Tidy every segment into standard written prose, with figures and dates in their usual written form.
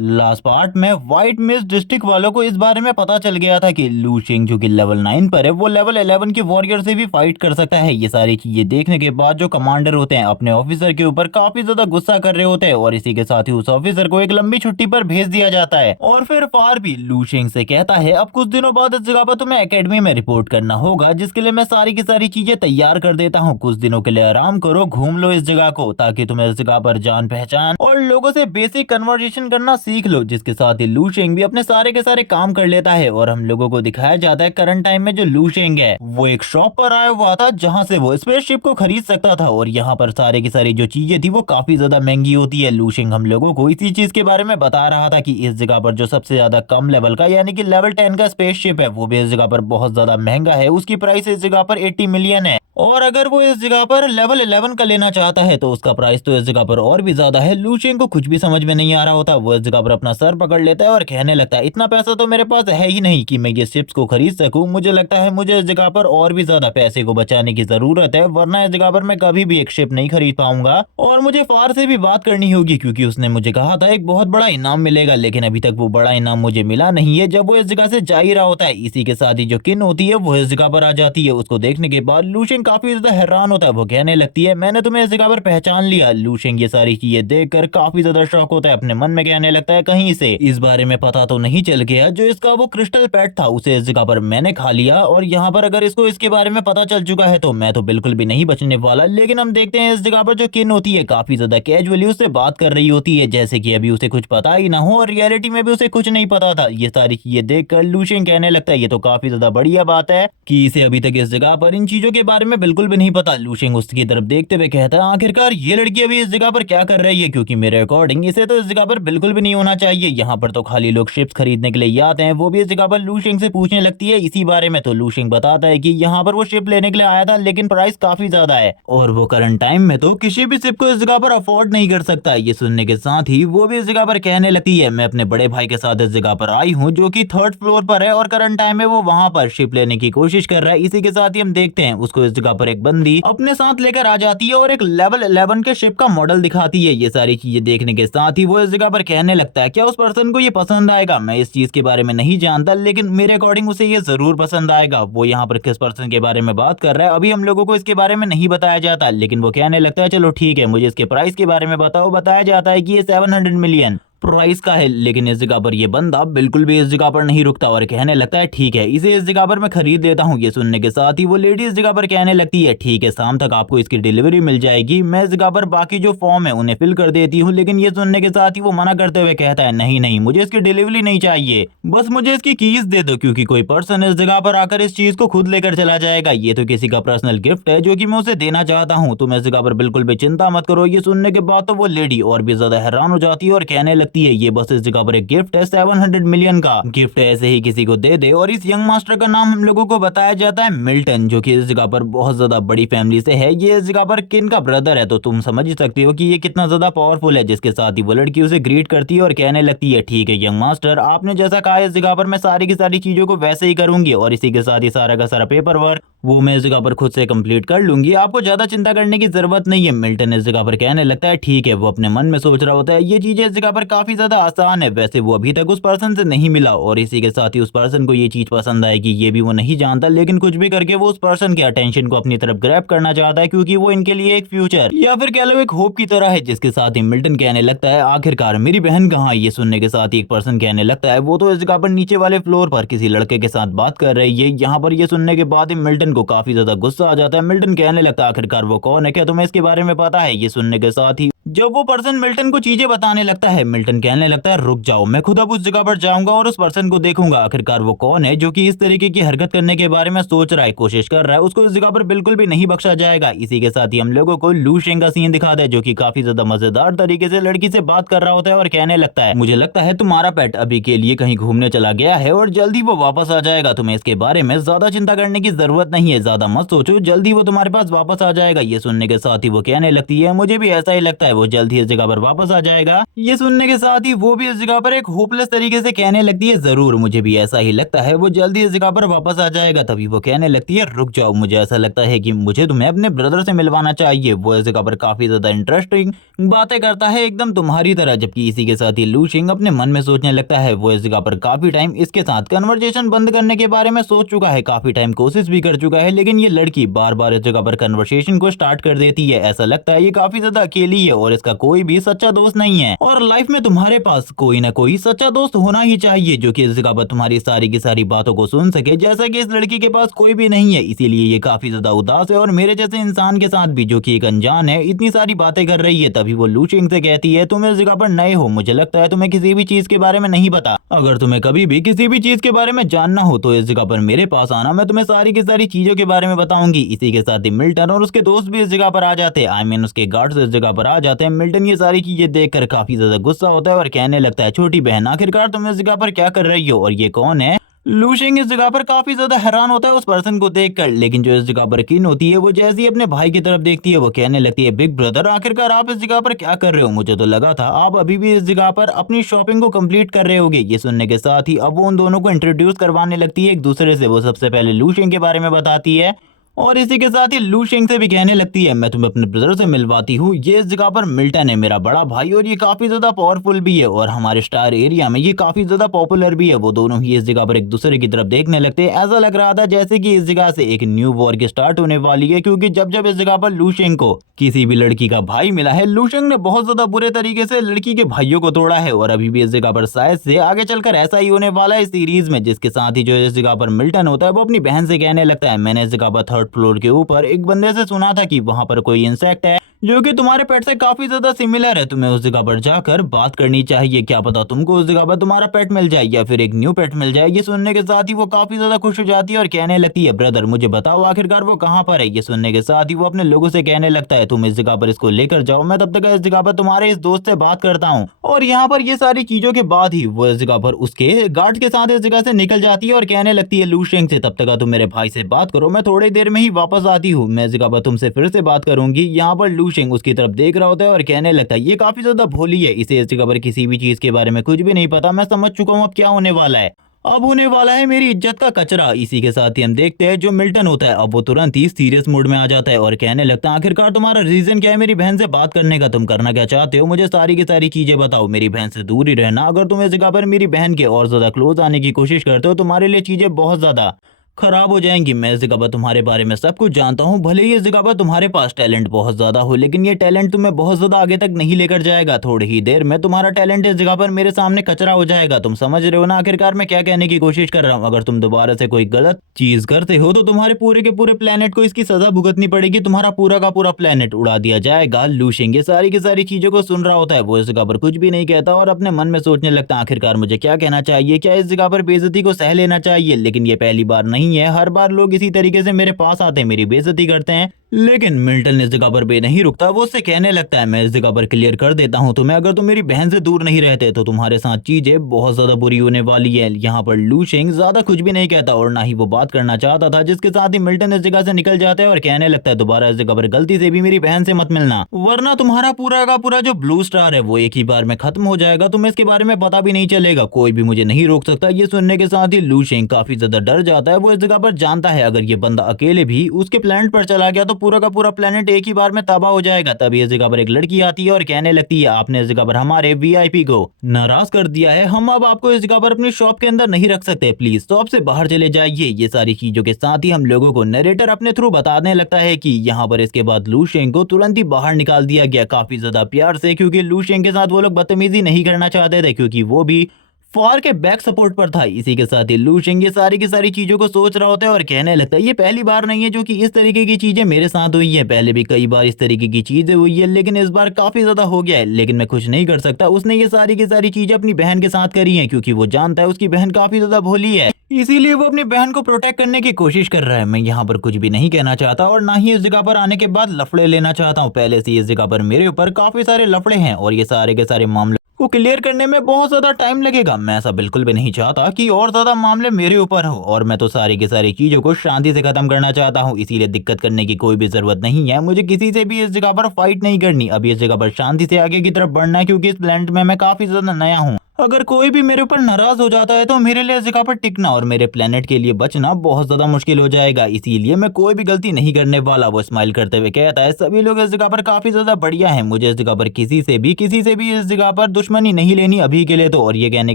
Last part में white mist district वालों को इस बारे में पता चल गया था कि लू शिंग जो कि लेवल 9 पर है वो लेवल 11 के वॉरियर से भी फाइट कर सकता है। ये सारी चीजें देखने के बाद जो कमांडर होते हैं अपने ऑफिसर के ऊपर काफी ज्यादा गुस्सा कर रहे होते हैं और इसी के साथ ही उस ऑफिसर को एक लंबी छुट्टी पर भेज दिया जाता है। और फिर फार भी लू शिंग से कहता है अब कुछ दिनों बाद इस जगह पर तुम्हें एकेडमी में रिपोर्ट करना होगा, जिसके लिए मैं सारी की सारी चीजें तैयार कर देता हूँ। कुछ दिनों के लिए आराम करो, घूम लो इस जगह को, ताकि तुम्हें इस जगह पर जान पहचान और लोगों से बेसिक कन्वर्सेशन करना सीख लो। जिसके साथ ही लू शेंग भी अपने सारे के सारे काम कर लेता है और हम लोगों को दिखाया जाता है करंट टाइम में जो लू शेंग है वो एक शॉप पर आया हुआ था जहां से वो स्पेसशिप को खरीद सकता था और यहाँ पर सारे की सारी जो चीजें थी वो काफी ज्यादा महंगी होती है। लू शेंग हम लोगों को इसी चीज के बारे में बता रहा था कि इस जगह पर जो सबसे ज्यादा कम लेवल का यानी कि लेवल 10 का स्पेसशिप है वो भी इस जगह पर बहुत ज्यादा महंगा है। उसकी प्राइस इस जगह पर 80 मिलियन है और अगर वो इस जगह पर लेवल 11 का लेना चाहता है तो उसका प्राइस तो इस जगह पर और भी ज्यादा है। लू शेंग को कुछ भी समझ में नहीं आ रहा होता। वो इस जगह पर अपना सर पकड़ लेता है और कहने लगता है इतना पैसा तो मेरे पास है ही नहीं कि मैं ये शिप्स को खरीद सकूं। मुझे लगता है मुझे इस जगह पर और भी ज्यादा पैसे को बचाने की जरूरत है, वरना इस जगह पर मैं कभी भी एक शिप नहीं खरीद पाऊंगा। और मुझे फार से भी बात करनी होगी क्योंकि उसने मुझे कहा था एक बहुत बड़ा इनाम मिलेगा, लेकिन अभी तक वो बड़ा इनाम मुझे मिला नहीं है। जब वो इस जगह से जा ही रहा होता है इसी के साथ ही जो किन होती है वो इस जगह पर आ जाती है। उसको देखने के बाद लू शेंग काफी ज्यादा हैरान होता है। वो कहने लगती है मैंने तुम्हें इस जगह पर पहचान लिया। लू शेंग ये सारी चीजें देखकर काफी ज्यादा शॉक होता है। अपने मन में कहने लगता है कहीं से इस बारे में पता तो नहीं चल गया जो इसका वो क्रिस्टल पेट था उसे इस जगह पर मैंने खा लिया और यहाँ पर अगर इसको इसके बारे में पता चल चुका है तो मैं तो बिल्कुल भी नहीं बचने वाला। लेकिन हम देखते हैं इस जगह पर जो किन होती है काफी ज्यादा कैजुअली उससे बात कर रही होती है जैसे कि अभी उसे कुछ पता ही ना हो और रियलिटी में भी उसे कुछ नहीं पता था। ये सारी चीजें देखकर लू शेंग कहने लगता है ये तो काफी ज्यादा बढ़िया बात है कि इसे अभी तक इस जगह पर इन चीजों के बारे में बिल्कुल भी नहीं पता। लू शेंग उसकी तरफ देखते हुए कहता है आखिरकार ये लड़की अभी इस जगह पर क्या कर रही है, क्योंकि मेरे अकॉर्डिंग इसे तो इस जगह पर बिल्कुल भी नहीं होना चाहिए। यहाँ पर तो खाली लोग शिप्स खरीदने के लिए आते हैं। वो भी इस जगह पर लू शेंग से पूछने लगती है इसी बारे में। तो लू शेंग बताता है कि यहाँ पर वो शिप लेने के लिए आया था लेकिन प्राइस काफी ज्यादा है और वो करंट टाइम में तो किसी भी शिप को इस जगह पर अफोर्ड नहीं कर सकता। ये सुनने के साथ ही वो भी इस जगह पर कहने लगती है मैं अपने बड़े भाई के साथ इस जगह पर आई हूँ जो कि 3rd फ्लोर पर है और करंट टाइम में वो वहां पर शिप लेने की कोशिश कर रहा है। इसी के साथ ही हम देखते हैं उसको इस जगह पर एक बंदी अपने साथ लेकर आ जाती है और एक लेवल 11 के शिप का मॉडल दिखाती है। ये सारी चीजें देखने के साथ ही वो इस जगह पर कहने लगता है क्या उस पर्सन को ये पसंद आएगा। मैं इस चीज के बारे में नहीं जानता लेकिन मेरे अकॉर्डिंग उसे ये जरूर पसंद आएगा। वो यहाँ पर किस पर्सन के बारे में बात कर रहा है अभी हम लोगों को इसके बारे में नहीं बताया जाता, लेकिन वो कहने लगता है चलो ठीक है मुझे इसके प्राइस के बारे में बताओ। बताया जाता है कि ये 700 मिलियन प्राइस का है। लेकिन इस जगह पर ये बंदा बिल्कुल भी इस जगह पर नहीं रुकता और कहने लगता है ठीक है इसे इस जगह पर मैं खरीद देता हूँ। ये सुनने के साथ ही वो लेडी इस जगह पर कहने लगती है ठीक है शाम तक आपको इसकी डिलीवरी मिल जाएगी। मैं इस जगह पर बाकी जो फॉर्म है उन्हें फिल कर देती हूँ। लेकिन ये सुनने के साथ ही वो मना करते हुए कहता है नहीं नहीं मुझे इसकी डिलीवरी नहीं चाहिए, बस मुझे इसकी कीज दे दो, क्योंकि कोई पर्सन इस जगह पर आकर इस चीज को खुद लेकर चला जाएगा। ये तो किसी का पर्सनल गिफ्ट है जो कि मैं उसे देना चाहता हूँ। तुम इस जगह पर बिल्कुल भी चिंता मत करो। ये सुनने के बाद तो वो लेडी और भी ज्यादा हैरान हो जाती है और कहने लगती है ये बस जगह पर एक गिफ्ट है 700 मिलियन का गिफ्ट है, ऐसे ही किसी को दे दे। और इस यंग मास्टर का नाम हम लोगों को बताया जाता है मिल्टन, जो कि इस जगह पर बहुत ज्यादा बड़ी फैमिली से है। ये इस जगह पर किन का ब्रदर है तो तुम समझ ही सकते हो कि ये कितना ज्यादा पावरफुल है। जिसके साथ ही वो लड़की उसे ग्रीट करती है और कहने लगती है ठीक है यंग मास्टर आपने जैसा कहा इस जगह पर मैं सारी की सारी चीजों को वैसे ही करूंगी और इसी के साथ ही सारा का सारा पेपर वर्क वो मैं इस जगह पर खुद से कंप्लीट कर लूंगी, आपको ज्यादा चिंता करने की जरूरत नहीं है। मिल्टन इस जगह पर कहने लगता है ठीक है। वो अपने मन में सोच रहा होता है ये चीजें इस जगह पर काफी ज्यादा आसान है। वैसे वो अभी तक उस पर्सन से नहीं मिला और इसी के साथ ही उस पर्सन को ये चीज पसंद आएगी ये भी वो नहीं जानता, लेकिन कुछ भी करके वो उस पर्सन के अटेंशन को अपनी तरफ ग्रैब करना चाहता है क्योंकि वो इनके लिए एक फ्यूचर या फिर कह लो एक होप की तरह है। जिसके साथ ही मिल्टन कहने लगता है आखिरकार मेरी बहन कहाँ है। ये सुनने के साथ ही एक पर्सन कहने लगता है वो तो इस जगह पर नीचे वाले फ्लोर पर किसी लड़के के साथ बात कर रही है। यहाँ पर ये सुनने के बाद ही मिल्टन को काफी ज्यादा गुस्सा आ जाता है। मिल्टन कहने लगता है आखिरकार वो कौन है, क्या तुम्हें इसके बारे में पता है। ये सुनने के साथ ही जब वो पर्सन मिल्टन को चीजें बताने लगता है मिल्टन कहने लगता है रुक जाओ मैं खुद अब उस जगह पर जाऊंगा और उस पर्सन को देखूंगा आखिरकार वो कौन है जो कि इस तरीके की हरकत करने के बारे में सोच रहा है, कोशिश कर रहा है। उसको इस जगह पर बिल्कुल भी नहीं बख्शा जाएगा। इसी के साथ ही हम लोगों को लू शेंग का सीन दिखाता है जो कि काफी ज्यादा मजेदार तरीके से लड़की से बात कर रहा होता है और कहने लगता है मुझे लगता है तुम्हारा पेट अभी के लिए कहीं घूमने चला गया है और जल्दी वो वापस आ जाएगा। तुम्हें इसके बारे में ज्यादा चिंता करने की जरूरत नहीं है, ज्यादा मत सोचो, जल्दी वो तुम्हारे पास वापस आ जाएगा। ये सुनने के साथ ही वो कहने लगती है मुझे भी ऐसा ही लगता है। वो जल्द ही इस जगह पर वापस आ जाएगा। ये सुनने के साथ ही वो भी इस जगह पर एक होपलेस तरीके से कहने लगती है, जरूर मुझे भी ऐसा ही लगता है, वो जल्द ही इस जगह पर वापस आ जाएगा। तभी वो कहने लगती है, रुक जाओ, मुझे ऐसा लगता है कि मुझे तुम्हें अपने ब्रदर से मिलवाना चाहिए। वो इस जगह पर काफी ज्यादा इंटरेस्टिंग बातें करता है एकदम तुम्हारी तरह। जबकि इसी के साथ ही लू शिंग अपने मन में सोचने लगता है, वो इस जगह पर काफी टाइम इसके साथ कन्वर्सेशन बंद करने के बारे में सोच चुका है, काफी टाइम कोशिश भी कर चुका है, लेकिन ये लड़की बार बार इस जगह पर कन्वर्सेशन को स्टार्ट कर देती है। ऐसा लगता है ये काफी ज्यादा अकेली है और इसका कोई भी सच्चा दोस्त नहीं है। और लाइफ में तुम्हारे पास कोई ना कोई सच्चा दोस्त होना ही चाहिए जो कि इस जगह पर तुम्हारी सारी की सारी बातों को सुन सके, जैसा कि इस लड़की के पास कोई भी नहीं है। इसीलिए ये काफी ज्यादा उदास है और मेरे जैसे इंसान के साथ भी, जो कि एक अनजान है, इतनी सारी बातें कर रही है। तभी वो लू शिंग से कहती है, तुम इस जगह पर नए हो, मुझे लगता है तुम्हें किसी भी चीज के बारे में नहीं पता। अगर तुम्हें कभी भी किसी भी चीज के बारे में जानना हो तो इस जगह पर मेरे पास आना, मैं तुम्हें सारी की सारी चीजों के बारे में बताऊंगी। इसी के साथ ही मिल्टन और उसके दोस्त भी इस जगह पर आ जाते हैं, उसके गार्ड्स इस जगह पर आ जाते हैं। मिल्टन ये सारी चीजें देखकर काफी ज्यादा गुस्सा होता है और कहने लगता है, छोटी बहन, आखिरकार तुम इस जगह पर क्या कर रही हो और ये कौन है? लू शिंग इस जगह पर काफी ज्यादा हैरान होता है उस पर्सन को देखकर, लेकिन जो इस जगह पर किन होती है वो जैसे ही अपने भाई की तरफ देखती है वो कहने लगती है, बिग ब्रदर, आखिरकार आप इस जगह पर क्या कर रहे हो? मुझे तो लगा था आप अभी भी इस जगह पर अपनी शॉपिंग को कंप्लीट कर रहे होगे। ये सुनने के साथ ही अब वो उन दोनों को इंट्रोड्यूस करवाने लगती है एक दूसरे से। वो सबसे पहले लू शिंग के बारे में बताती है और इसी के साथ ही लू शिंग से भी कहने लगती है, मैं तुम्हें अपने ब्रदर से मिलवाती हूँ। ये इस जगह पर मिल्टन है, मेरा बड़ा भाई, और ये काफी ज्यादा पावरफुल भी है और हमारे स्टार एरिया में ये काफी ज्यादा पॉपुलर भी है। वो दोनों ही इस जगह पर एक दूसरे की तरफ देखने लगते हैं। ऐसा लग रहा था जैसे कि इस जगह से एक न्यू वॉर की स्टार्ट होने वाली है, क्योंकि जब जब इस जगह पर लू शिंग को किसी भी लड़की का भाई मिला है, लू शिंग ने बहुत ज्यादा बुरे तरीके से लड़की के भाइयों को तोड़ा है। और अभी भी इस जगह पर शायद से आगे चलकर ऐसा ही होने वाला है इस सीरीज में। जिसके साथ ही जो इस जगह पर मिल्टन होता है वो अपनी बहन से कहने लगता है, मैंने इस जगह पर 3rd फ्लोर के ऊपर एक बंदे से सुना था कि वहां पर कोई इंसेक्ट है जो कि तुम्हारे पेट से काफी ज्यादा सिमिलर है, तुम्हें उस जगह पर जाकर बात करनी चाहिए। क्या पता तुमको उस जगह पर तुम्हारा पेट मिल जाए या फिर एक न्यू पेट मिल जाए। ये सुनने के साथ ही वो काफी ज्यादा खुश हो जाती है और कहने लगती है, ब्रदर मुझे बताओ आखिरकार वो कहाँ पर है। ये सुनने के साथ ही वो अपने लोगों से कहने लगता है, तुम इस जगह पर इसको लेकर जाओ, मैं तब तक इस जगह पर तुम्हारे इस दोस्त से बात करता हूँ। और यहाँ पर ये सारी चीजों के बाद ही वो इस जगह पर उसके गार्ड के साथ इस जगह से निकल जाती है और कहने लगती है लू शिंग से, तब तक तुम मेरे भाई से बात करो, मैं थोड़ी देर में ही वापस आती हूँ, मैं इस जगह पर तुमसे फिर से बात करूंगी। यहाँ पर लू शिंग उसकी तरफ देख रहा होता है और कहने लगता है, ये काफी ज्यादा भोली है, इसे इस जगह पर किसी भी चीज के बारे में कुछ भी नहीं पता, मैं समझ चुका हूँ अब क्या होने वाला है, अब होने वाला है मेरी इज्जत का कचरा। इसी के साथ ही हम देखते हैं जो मिल्टन होता है अब वो तुरंत ही सीरियस मूड में आ जाता है और कहने लगता है, आखिरकार तुम्हारा रीजन क्या है मेरी बहन से बात करने का? तुम करना क्या चाहते हो? मुझे सारी की सारी चीजें बताओ। मेरी बहन से दूर ही रहना, अगर तुम इस जगह पर मेरी बहन के और ज्यादा क्लोज आने की कोशिश करते हो तुम्हारे लिए चीजें बहुत ज्यादा खराब हो जाएंगी। मैं इस जगह पर तुम्हारे बारे में सब कुछ जानता हूँ, भले ही इस जगह पर तुम्हारे पास टैलेंट बहुत ज्यादा हो, लेकिन ये टैलेंट तुम्हें बहुत ज्यादा आगे तक नहीं लेकर जाएगा। थोड़ी ही देर में तुम्हारा टैलेंट इस जगह पर मेरे सामने कचरा हो जाएगा। तुम समझ रहे हो ना आखिरकार मैं क्या कहने की कोशिश कर रहा हूँ? अगर तुम दोबारा से कोई गलत चीज करते हो तो तुम्हारे पूरे के पूरे प्लेनेट को इसकी सजा भुगतनी पड़ेगी, तुम्हारा पूरा का पूरा प्लेनेट उड़ा दिया जाएगा। लू शिंग ये सारी की सारी चीजों को सुन रहा होता है, वो इस जगह पर कुछ भी नहीं कहता और अपने मन में सोचने लगता है, आखिरकार मुझे क्या कहना चाहिए? क्या इस जगह पर बेइज्जती को सह लेना चाहिए? लेकिन ये पहली बार नहीं है, हर बार लोग इसी तरीके से मेरे पास आते हैं, मेरी बेइज्जती करते हैं। लेकिन मिल्टन इस जगह पर बे नहीं रुकता, वो उससे कहने लगता है, मैं इस जगह पर क्लियर कर देता हूँ तुम्हें, अगर तुम मेरी बहन से दूर नहीं रहते तो तुम्हारे साथ चीजें बहुत ज्यादा बुरी होने वाली है। यहाँ पर लू शिंग ज्यादा कुछ भी नहीं कहता और ना ही वो बात करना चाहता था, जिसके साथ ही मिल्टन इस जगह से निकल जाता है और कहने लगता है, दोबारा इस जगह पर गलती से भी मेरी बहन से मत मिलना, वरना तुम्हारा पूरा का पूरा जो ब्लू स्टार है वो एक ही बार में खत्म हो जाएगा, तुम्हें इसके बारे में पता भी नहीं चलेगा, कोई भी मुझे नहीं रोक सकता। ये सुनने के साथ ही लू शिंग काफी ज्यादा डर जाता है। वो इस जगह पर जानता है अगर ये बंदा अकेले भी उसके प्लेनेट पर चला गया तो पूरा का पूरा प्लेनेट एक ही बार में तबाह हो जाएगा। तभी इस जगह पर एक लड़की आती है और कहने लगती है, आपने इस जगह पर हमारे वीआईपी को नाराज कर दिया है, हम अब आपको इस जगह पर अपनी शॉप के अंदर नहीं रख सकते, प्लीज शॉप से बाहर चले जाइए। ये सारी चीजों के साथ ही हम लोगों को नरेटर अपने थ्रू बताने लगता है कि यहाँ पर इसके बाद लू शिंग को तुरंत ही बाहर निकाल दिया गया, काफी ज्यादा प्यार से, क्योंकि लू शिंग के साथ वो लोग बदतमीजी नहीं करना चाहते थे, क्योंकि वो भी फॉर के बैक सपोर्ट पर था। इसी के साथ ही लू शिंग ये सारी की सारी चीजों को सोच रहा होता है और कहने लगता है, ये पहली बार नहीं है जो कि इस तरीके की चीजें मेरे साथ हुई है, पहले भी कई बार इस तरीके की चीजें हुई है, लेकिन इस बार काफी ज्यादा हो गया है। लेकिन मैं कुछ नहीं कर सकता, उसने ये सारी की सारी चीजें अपनी बहन के साथ करी है, क्योंकि वो जानता है उसकी बहन काफी ज्यादा भोली है, इसीलिए वो अपनी बहन को प्रोटेक्ट करने की कोशिश कर रहा है। मैं यहाँ पर कुछ भी नहीं कहना चाहता और ना ही इस जगह पर आने के बाद लफड़े लेना चाहता हूँ, पहले से इस जगह पर मेरे ऊपर काफी सारे लफड़े हैं और ये सारे के सारे मामले को क्लियर करने में बहुत ज्यादा टाइम लगेगा। मैं ऐसा बिल्कुल भी नहीं चाहता कि और ज्यादा मामले मेरे ऊपर हो, और मैं तो सारी की सारी चीजों को शांति से खत्म करना चाहता हूँ। इसीलिए दिक्कत करने की कोई भी जरूरत नहीं है। मुझे किसी से भी इस जगह पर फाइट नहीं करनी। अब इस जगह पर शांति से आगे की तरफ बढ़ना है, क्योंकि इस प्लेनेट में मैं काफी ज्यादा नया हूँ। अगर कोई भी मेरे ऊपर नाराज हो जाता है तो मेरे लिए इस जगह पर टिकना और मेरे प्लेनेट के लिए बचना बहुत ज्यादा मुश्किल हो जाएगा। इसीलिए मैं कोई भी गलती नहीं करने वाला। वो स्माइल करते हुए कहता है, सभी लोग इस जगह पर काफी ज्यादा बढ़िया हैं। मुझे इस जगह पर किसी से भी इस जगह पर दुश्मनी नहीं लेनी अभी के लिए तो। और ये कहने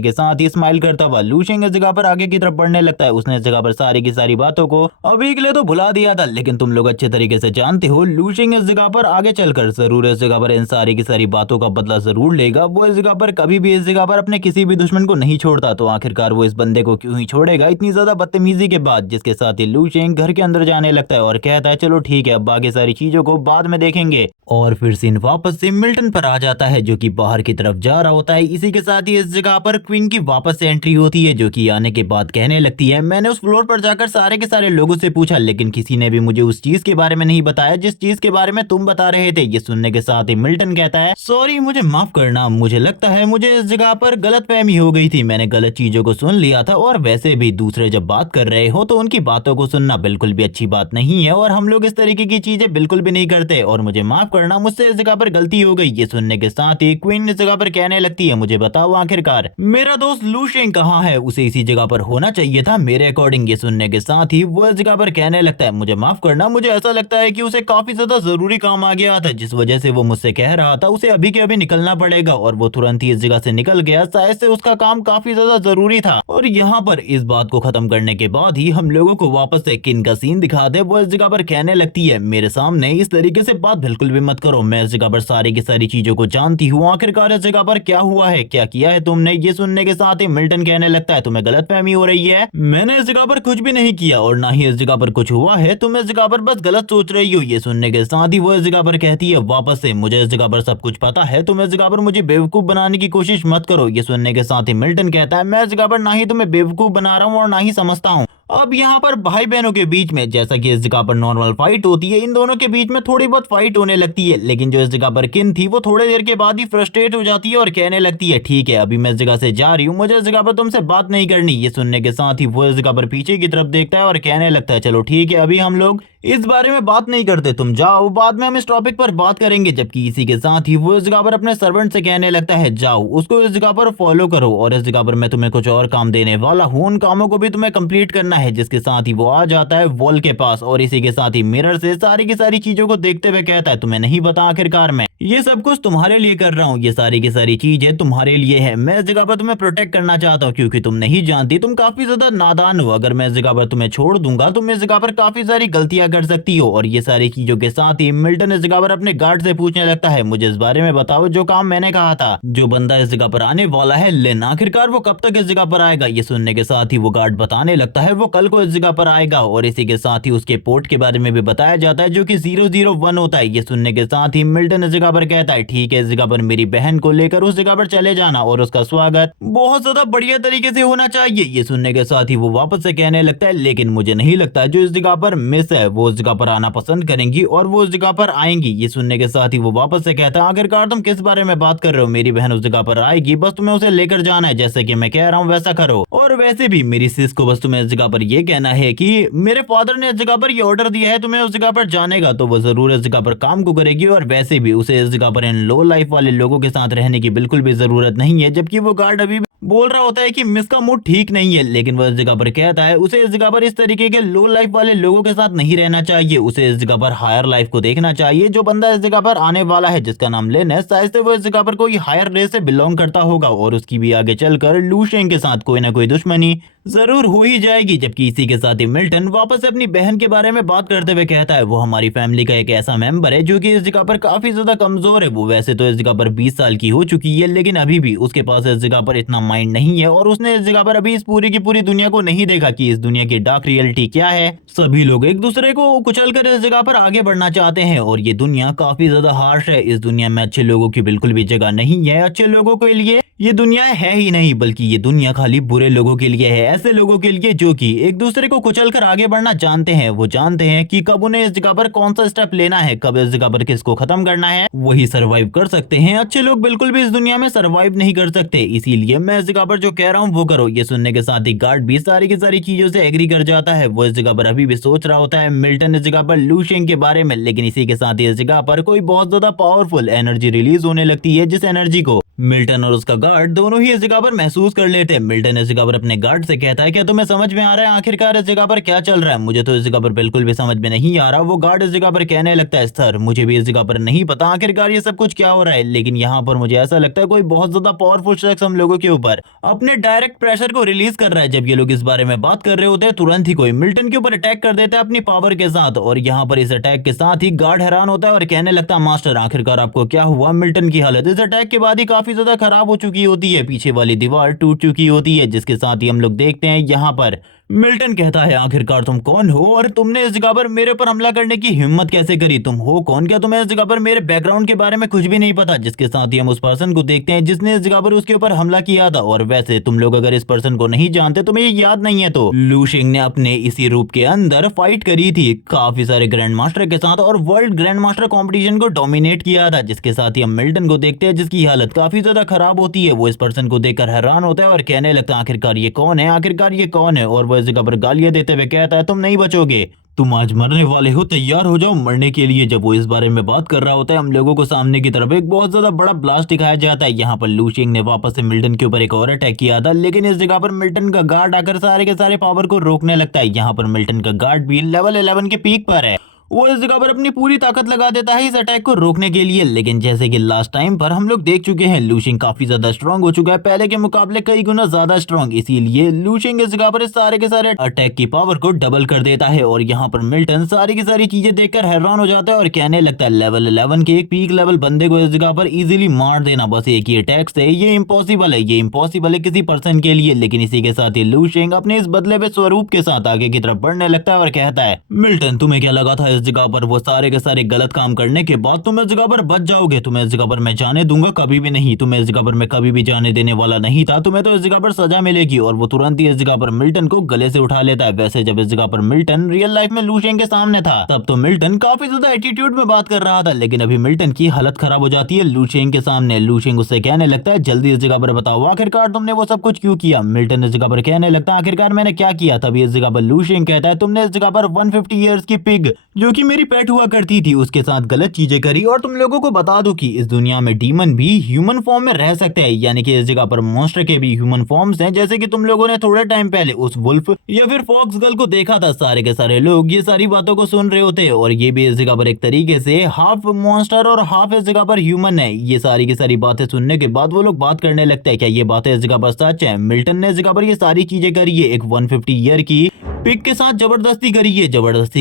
के साथ ही स्माइल करता हुआ लू शेंग इस जगह पर आगे की तरफ बढ़ने लगता है। उसने इस जगह पर सारी की सारी बातों को अभी के लिए तो भुला दिया था, लेकिन तुम लोग अच्छे तरीके से जानते हो लू शेंग इस जगह पर आगे चलकर जरूर इस जगह पर इन सारी की सारी बातों का बदला जरूर लेगा। वो इस जगह पर कभी भी इस जगह पर अपने किसी भी दुश्मन को नहीं छोड़ता, तो आखिरकार वो इस बंदे को क्यों ही छोड़ेगा इतनी ज्यादा बदतमीजी के बाद। जिसके साथ ही लू शेंग घर के अंदर जाने लगता है और कहता है, चलो ठीक है, अब बाकी सारी चीजों को बाद में देखेंगे। और फिर सीन वापस से मिल्टन पर आ जाता है, जो कि बाहर की तरफ जा रहा होता है। इसी के साथ ही इस जगह पर क्वीन की वापस से एंट्री होती है, जो कि आने के बाद कहने लगती है, मैंने उस फ्लोर पर जाकर सारे के सारे लोगों से पूछा, लेकिन किसी ने भी मुझे उस चीज के बारे में नहीं बताया जिस चीज के बारे में तुम बता रहे थे। ये सुनने के साथ ही मिल्टन कहता है, सॉरी, मुझे माफ करना, मुझे लगता है मुझे इस जगह पर गलतफहमी हो गई थी। मैंने गलत चीजों को सुन लिया था, और वैसे भी दूसरे जब बात कर रहे हो तो उनकी बातों को सुनना बिल्कुल भी अच्छी बात नहीं है, और हम लोग इस तरीके की चीजें बिल्कुल भी नहीं करते, और मुझे माफ करना, मुझसे इस जगह पर गलती हो गई। ये सुनने के साथ ही क्वीन इस जगह पर कहने लगती है, मुझे बताओ आखिरकार मेरा दोस्त लू शेंग कहाँ है? उसे इसी जगह पर होना चाहिए था मेरे अकॉर्डिंग। ये सुनने के साथ ही वो इस जगह पर कहने लगता है, मुझे माफ करना, मुझे ऐसा लगता है कि उसे काफी ज्यादा जरूरी काम आ गया था, जिस वजह से वो मुझसे कह रहा था उसे अभी के अभी निकलना पड़ेगा, और वो तुरंत ही इस जगह से निकल गया। शायद से उसका काम काफी ज्यादा जरूरी था। और यहाँ पर इस बात को खत्म करने के बाद ही हम लोगों को वापस से किन का सीन दिखा दे। वो इस जगह पर कहने लगती है, मेरे सामने इस तरीके से बात बिल्कुल भी मत करो, मैं इस जगह पर सारी की सारी चीजों को जानती हूँ। आखिरकार इस जगह पर क्या हुआ है, क्या किया है तुमने? ये सुनने के साथ ही मिल्टन कहने लगता है, तुम्हें गलतफहमी हो रही है, मैंने इस जगह पर कुछ भी नहीं किया, और ना ही इस जगह पर कुछ हुआ है, तुम इस जगह पर बस गलत सोच रही हो। ये सुनने के साथ ही वो इस जगह पर कहती है, वापस से मुझे इस जगह पर सब कुछ पता है, तुम इस जगह पर मुझे बेवकूफ बनाने की कोशिश मत करो। ये सुनने के साथ ही मिल्टन कहता है, मैं इस जगह पर ना ही तुम्हें बेवकूफ बना रहा हूँ और ना ही समझता हूँ। अब यहाँ पर भाई बहनों के बीच में जैसा कि इस जगह पर नॉर्मल फाइट होती है, इन दोनों के बीच में थोड़ी बहुत फाइट होने लगती है, लेकिन जो इस जगह पर किन थी वो थोड़ी देर के बाद ही फ्रस्ट्रेट हो जाती है और कहने लगती है, ठीक है, अभी मैं इस जगह से जा रही हूँ, मुझे इस जगह पर तुमसे बात नहीं करनी। ये सुनने के साथ ही वो इस जगह पर पीछे की तरफ देखता है और कहने लगता है, चलो ठीक है, अभी हम लोग इस बारे में बात नहीं करते, तुम जाओ, बाद में हम इस टॉपिक पर बात करेंगे। जबकि इसी के साथ ही वो इस जगह पर अपने सर्वेंट से कहने लगता है, जाओ, उसको इस जगह पर फॉलो करो, और इस जगह पर मैं तुम्हें कुछ और काम देने वाला हूँ, उन कामों को भी तुम्हें कंप्लीट करना है। जिसके साथ ही वो आ जाता है वॉल के पास, और इसी के साथ ही मिरर से सारी की सारी चीजों को देखते हुए कहता है, तुम्हें नहीं पता, आखिरकार मैं ये सब कुछ तुम्हारे लिए कर रहा हूँ, ये सारी की सारी चीजें तुम्हारे लिए है। मैं इस जगह पर तुम्हें प्रोटेक्ट करना चाहता हूँ, क्योंकि तुम नहीं जानती, तुम काफी ज्यादा नादान हो। अगर मैं इस जगह पर तुम्हें छोड़ दूंगा, तुम इस जगह पर काफी सारी गलतियां कर सकती हो। और ये सारी चीजों के साथ ही मिल्टन इस जगह पर अपने गार्ड से पूछने लगता है, मुझे इस बारे में बताओ जो काम मैंने कहा था, जो बंदा इस जगह पर आने वाला है लिन, आखिरकार वो कब तक इस जगह पर आएगा? ये सुनने के साथ ही वो गार्ड बताने लगता है, वो कल को इस जगह पर आएगा। और इसी के साथ ही उसके पोर्ट के बारे में भी बताया जाता है, जो कि 001 होता है। ये सुनने के साथ ही मिल्टन इस जगह पर कहता है, ठीक है, इस जगह पर मेरी बहन को लेकर उस जगह पर चले जाना, और उसका स्वागत बहुत ज्यादा बढ़िया तरीके से होना चाहिए। ये सुनने के साथ ही वो वापस से कहने लगता है, लेकिन मुझे नहीं लगता जो इस जगह पर मिस है वो उस जगह पर आना पसंद करेंगी, और वो उस जगह पर आएंगी। ये सुनने के साथ ही वो वापस से कहता है, आखिरकार तुम किस बारे में बात कर रहे हो? मेरी बहन उस जगह पर आएगी, बस तुम्हें उसे लेकर जाना है, जैसे कि मैं कह रहा हूँ वैसा करो। और वैसे भी मेरी सिस को बस तुम्हें इस जगह पर यह कहना है कि मेरे फादर ने इस जगह पर ये ऑर्डर दिया है तुम्हें उस जगह पर जाने का, तो वो जरूर इस जगह पर काम को करेगी। और वैसे भी उसे इस जगह पर इन लो लाइफ वाले लोगों के साथ रहने की बिल्कुल भी जरूरत नहीं है। जबकि वो गार्ड अभी भी बोल रहा होता है कि मिस का मूड ठीक नहीं है, लेकिन वह इस जगह पर कहता है उसे इस जगह पर इस तरीके के लो लाइफ वाले लोगों के साथ नहीं रहना चाहिए, उसे इस जगह पर हायर लाइफ को देखना चाहिए। जो बंदा इस जगह पर आने वाला है जिसका नाम लेन है, शायद से वो इस जगह पर कोई हायर रेस से बिलोंग करता होगा, और उसकी भी आगे चलकर लू शेंग के साथ कोई ना कोई दुश्मनी जरूर हो ही जाएगी। जबकि इसी के साथ ही मिल्टन वापस से अपनी बहन के बारे में बात करते हुए कहता है, वो हमारी फैमिली का एक ऐसा मेंबर है जो कि इस जगह पर काफी ज्यादा कमजोर है। वो वैसे तो इस जगह पर 20 साल की हो चुकी है, लेकिन अभी भी उसके पास इस जगह पर इतना माइंड नहीं है और उसने इस जगह पर अभी इस पूरी की पूरी दुनिया को नहीं देखा कि इस दुनिया की डार्क रियलिटी क्या है। सभी लोग एक दूसरे को कुचलकर इस जगह पर आगे बढ़ना चाहते हैं और ये दुनिया काफी ज्यादा हार्श है। इस दुनिया में अच्छे लोगों की बिल्कुल भी जगह नहीं है। अच्छे लोगों के लिए ये दुनिया है ही नहीं, बल्कि ये दुनिया खाली बुरे लोगों के लिए है। ऐसे लोगों के लिए जो कि एक दूसरे को कुचलकर आगे बढ़ना जानते हैं। वो जानते हैं कि कब उन्हें इस जगह पर कौन सा स्टेप लेना है, कब इस जगह पर किसको खत्म करना है, वही सरवाइव कर सकते हैं। अच्छे लोग बिल्कुल भी इस दुनिया में सरवाइव नहीं कर सकते। इसीलिए मैं इस जगह पर जो कह रहा हूँ वो करो। ये सुनने के साथ ही गार्ड भी सारी की सारी चीजों से एग्री कर जाता है। वो इस जगह पर अभी भी सोच रहा होता है मिल्टन इस जगह पर लू शेंग के बारे में, लेकिन इसी के साथ ही इस जगह पर कोई बहुत ज्यादा पावरफुल एनर्जी रिलीज होने लगती है, जिस एनर्जी को मिल्टन और उसका गार्ड दोनों ही इस जगह पर महसूस कर लेते हैं। मिल्टन इस जगह पर अपने गार्ड से कहता है क्या तुम्हें समझ में आ रहा है आखिरकार इस जगह पर क्या चल रहा है? मुझे तो इस जगह पर बिल्कुल भी समझ में नहीं आ रहा। वो गार्ड इस जगह पर कहने लगता है सर मुझे भी इस जगह पर नहीं पता आखिरकार ये सब कुछ क्या हो रहा है, लेकिन यहाँ पर मुझे ऐसा लगता है कोई बहुत ज्यादा पावरफुल शख्स हम लोगों के ऊपर अपने डायरेक्ट प्रेशर को रिलीज कर रहा है। जब ये लोग इस बारे में बात कर रहे होते हैं तुरंत ही कोई मिल्टन के ऊपर अटैक कर देता है अपनी पावर के साथ। और यहाँ पर इस अटैक के साथ ही गार्ड हैरान होता है और कहने लगता है मास्टर आखिरकार आपको क्या हुआ? मिल्टन की हालत इस अटैक के बाद ही काफी ज्यादा खराब हो चुकी होती है। पीछे वाली दीवार टूट चुकी होती है, जिसके साथ ही हम लोग देखते हैं यहाँ पर मिल्टन कहता है आखिरकार तुम कौन हो और तुमने इस जगह पर मेरे पर हमला करने की हिम्मत कैसे करी? तुम हो कौन? क्या तुम्हें इस जगह पर मेरे बैकग्राउंड के बारे में कुछ भी नहीं पता? जिसके साथ ही हम उस पर्सन को देखते हैं जिसने इस जगह पर उसके ऊपर हमला किया था। और वैसे तुम लोग अगर इस पर्सन को नहीं जानते, तुम्हें ये याद नहीं है, तो लू शेंग ने अपने इसी रूप के अंदर फाइट करी थी काफी सारे ग्रैंड मास्टर के साथ और वर्ल्ड ग्रैंड मास्टर कॉम्पिटिशन को डोमिनेट किया था। जिसके साथ ही हम मिल्टन को देखते हैं जिसकी हालत काफी ज्यादा खराब होती है। वो इस पर्सन को देखकर हैरान होता है और कहने लगता है आखिरकार ये कौन है, आखिरकार ये कौन है? और वो इस जगह पर गालियां देते हुए कहता है तुम नहीं बचोगे, तुम आज मरने वाले हो, तैयार हो जाओ मरने के लिए। जब वो इस बारे में बात कर रहा होता है हम लोगों को सामने की तरफ एक बहुत ज्यादा बड़ा ब्लास्ट दिखाया जाता है। यहाँ पर लू शेंग ने वापस से मिल्टन के ऊपर एक और अटैक किया था, लेकिन इस जगह पर मिल्टन का गार्ड आकर सारे के सारे पावर को रोकने लगता है। यहाँ पर मिल्टन का गार्ड भी लेवल 11 के पीक पर है। वो इस जगह पर अपनी पूरी ताकत लगा देता है इस अटैक को रोकने के लिए। लेकिन जैसे कि लास्ट टाइम पर हम लोग देख चुके हैं लू शेंग काफी ज्यादा स्ट्रांग हो चुका है, पहले के मुकाबले कई गुना ज्यादा स्ट्रांग। इसीलिए लू शेंग इस जगह पर इस सारे के सारे अटैक की पावर को डबल कर देता है। और यहाँ पर मिल्टन सारी की सारी चीजें देखकर हैरान हो जाता है और कहने लगता है लेवल 11 के एक पीक लेवल बंदे को इस जगह पर इजीली मार देना बस एक ही अटैक से, ये इम्पॉसिबल है, ये इम्पॉसिबल है किसी पर्सन के लिए। लेकिन इसी के साथ ही लू शेंग अपने इस बदले में स्वरूप के साथ आगे की तरफ बढ़ने लगता है और कहता है मिल्टन तुम्हें क्या लगा था इस जगह पर वो सारे के सारे गलत काम करने के बाद तुम इस जगह पर बच जाओगे? तुम्हें इस जगह पर मैं जाने दूंगा? कभी भी नहीं। तुम्हें इस जगह पर मैं कभी भी जाने देने वाला नहीं था। तुम्हें तो इस जगह पर सजा मिलेगी। और वो तुरंत ही इस जगह पर मिल्टन को गले से उठा लेता है। वैसे जब इस जगह पर मिल्टन रियल लाइफ में लू शेंग के सामने था तब तो मिल्टन काफी ज्यादा एटीट्यूड में बात कर रहा था, लेकिन अभी मिल्टन की हालत खराब हो जाती है लू शेंग के सामने। लू शेंग उससे कहने लगता है जल्दी इस जगह पर बताओ आखिरकार तुमने वो सब कुछ क्यों किया? मिल्टन इस जगह पर कहने लगता है आखिरकार मैंने क्या किया? तभी इस जगह पर लू शेंग कहता है तुमने इस जगह पर 150 इयर्स की पिग जो कि मेरी पेट हुआ करती थी उसके साथ गलत चीजें करी। और तुम लोगों को बता दूं कि इस दुनिया में डीमन भी ह्यूमन फॉर्म में रह सकते हैं, यानी कि इस जगह पर मॉन्स्टर के भी ह्यूमन फॉर्म्स हैं। जैसे कि तुम लोगों ने थोड़े टाइम पहले उस वुल्फ या फिर फॉक्स गर्ल को देखा था। सारे के सारे लोग ये सारी बातों को सुन रहे होते हैं और ये भी इस जगह पर एक तरीके से हाफ मॉन्स्टर और हाफ इस जगह पर ह्यूमन है। ये सारी की सारी बातें सुनने के बाद वो लोग बात करने लगते हैं क्या ये बातें इस जगह पर सच है? मिल्टन ने इस जगह पर ये सारी चीजें करी है, एक 150 ईयर की पिग के साथ जबरदस्ती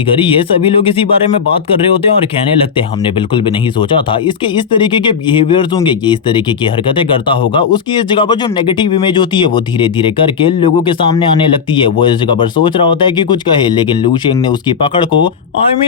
करी है। सभी लोग इसी बारे में बात कर रहे होते हैं और कहने लगते हैं हमने बिल्कुल भी नहीं सोचा था इसके इस तरीके के बिहेवियर्स होंगे, ये इस तरीके की हरकतें करता होगा। उसकी इस जगह पर जो नेगेटिव इमेज होती है वो धीरे धीरे करके लोगों के सामने आने लगती है। वो इस जगह पर सोच रहा होता है कि कुछ कहे, लेकिन लू शेंग ने उसकी पकड़ को